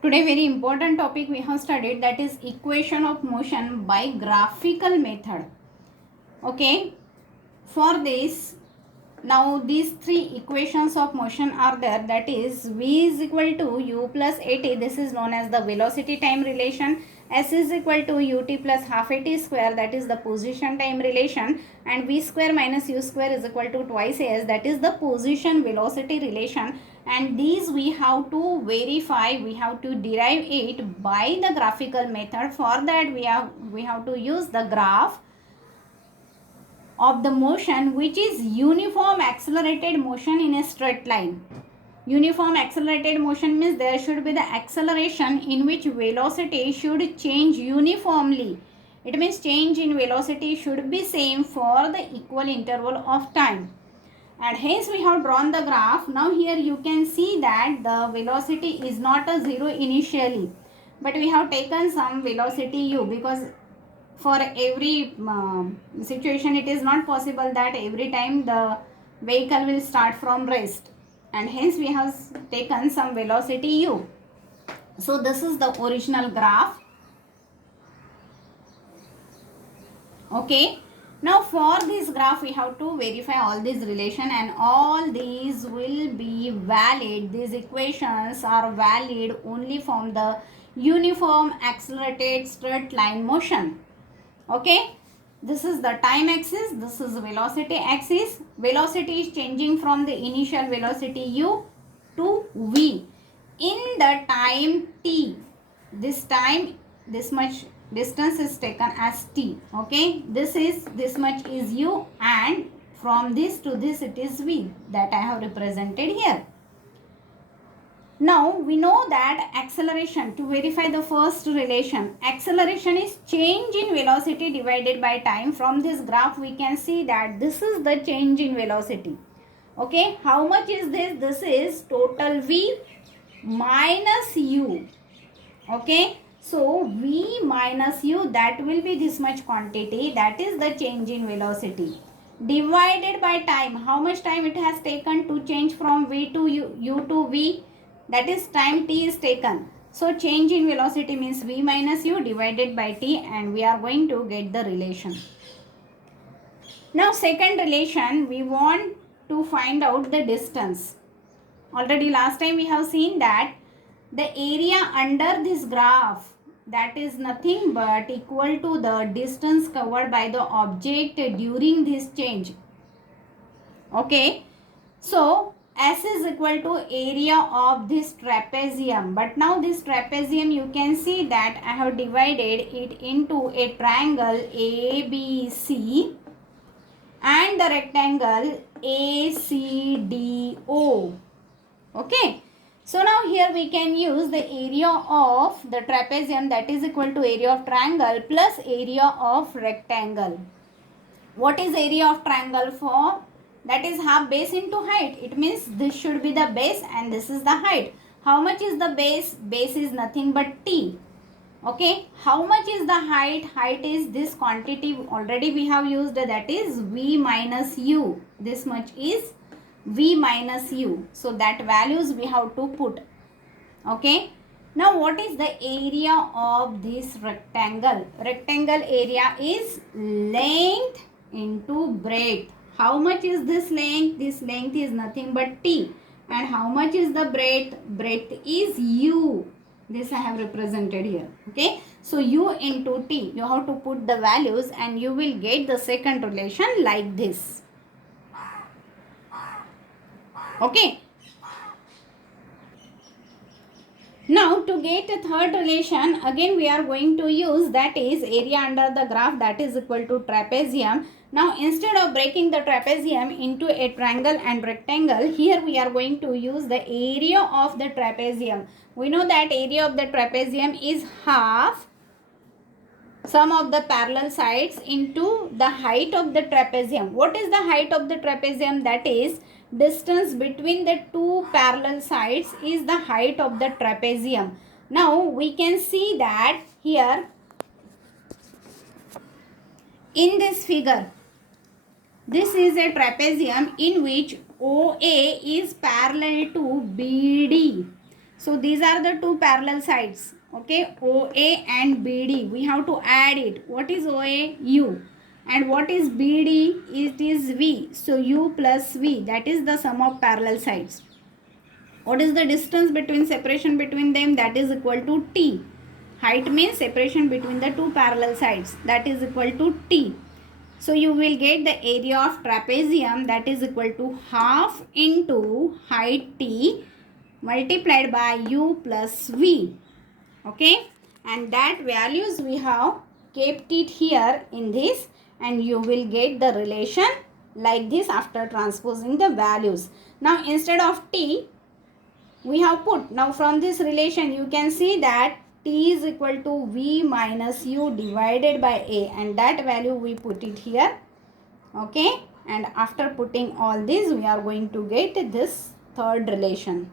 Today very important topic we have studied, that is equation of motion by graphical method. Okay, for this, now these three equations of motion are there, that is v is equal to u plus at, this is known as the velocity time relation. S is equal to ut plus half at square, that is the position time relation, and v square minus u square is equal to twice as, that is the position velocity relation. And these we have to verify, we have to derive it by the graphical method. For that we have to use the graph of the motion, which is uniform accelerated motion in a straight line. Uniform accelerated motion means there should be the acceleration in which velocity should change uniformly. It means change in velocity should be same for the equal interval of time. And hence we have drawn the graph. Now here you can see that the velocity is not a zero initially, but we have taken some velocity u, because for every situation it is not possible that every time the vehicle will start from rest, and hence we have taken some velocity u. So this is the original graph. Okay, now for this graph we have to verify all these relation, and all these will be valid. These equations are valid only from the uniform accelerated straight line motion. Okay, this is the time axis, this is velocity axis. Velocity is changing from the initial velocity u to v in the time t. This time, this much distance is taken as t. Okay, this much is u, and from this to this it is v, that I have represented here. Now we know that acceleration, to verify the first relation, acceleration is change in velocity divided by time. From this graph we can see that this is the change in velocity. Okay, how much is this? This is total v minus u. Okay, so v minus u, that will be this much quantity, that is the change in velocity, divided by time. How much time it has taken to change from v to u to v? That is time t is taken. So change in velocity means v minus u divided by t, and we are going to get the relation. Now second relation, we want to find out the distance. Already last time we have seen that the area under this graph, that is nothing but equal to the distance covered by the object during this change. Okay, so S is equal to area of this trapezium. But now this trapezium, you can see that I have divided it into a triangle ABC and the rectangle ACDO. Okay. So now here we can use the area of the trapezium, that is equal to area of triangle plus area of rectangle. What is area of triangle for? That is half base into height. It means this should be the base and this is the height. How much is the base? Base is nothing but t. Okay. How much is the height? Height is this quantity already we have used, that is v minus u. This much is v minus u. So that values we have to put. Okay. Now what is the area of this rectangle? Rectangle area is length into breadth. How much is this length? This length is nothing but t. And how much is the breadth? Breadth is u. This I have represented here. Okay. So u into t. You have to put the values and you will get the second relation like this. Okay. Now to get a third relation, again we are going to use, that is area under the graph, that is equal to trapezium. Now instead of breaking the trapezium into a triangle and rectangle, here we are going to use the area of the trapezium. We know that area of the trapezium is half sum of the parallel sides into the height of the trapezium. What is the height of the trapezium? That is distance between the two parallel sides is the height of the trapezium. Now we can see that here in this figure, this is a trapezium in which OA is parallel to BD. So these are the two parallel sides. Okay, OA and BD. We have to add it. What is OA? U. And what is BD? It is V. So U plus V. That is the sum of parallel sides. What is the distance between separation between them? That is equal to T. Height means separation between the two parallel sides. That is equal to T. So you will get the area of trapezium, that is equal to half into height T multiplied by U plus V. Okay. And that values we have kept it here in this, and you will get the relation like this after transposing the values. Now instead of T, we have put, now from this relation you can see that T is equal to V minus U divided by A, and that value we put it here. Okay, and after putting all this we are going to get this third relation.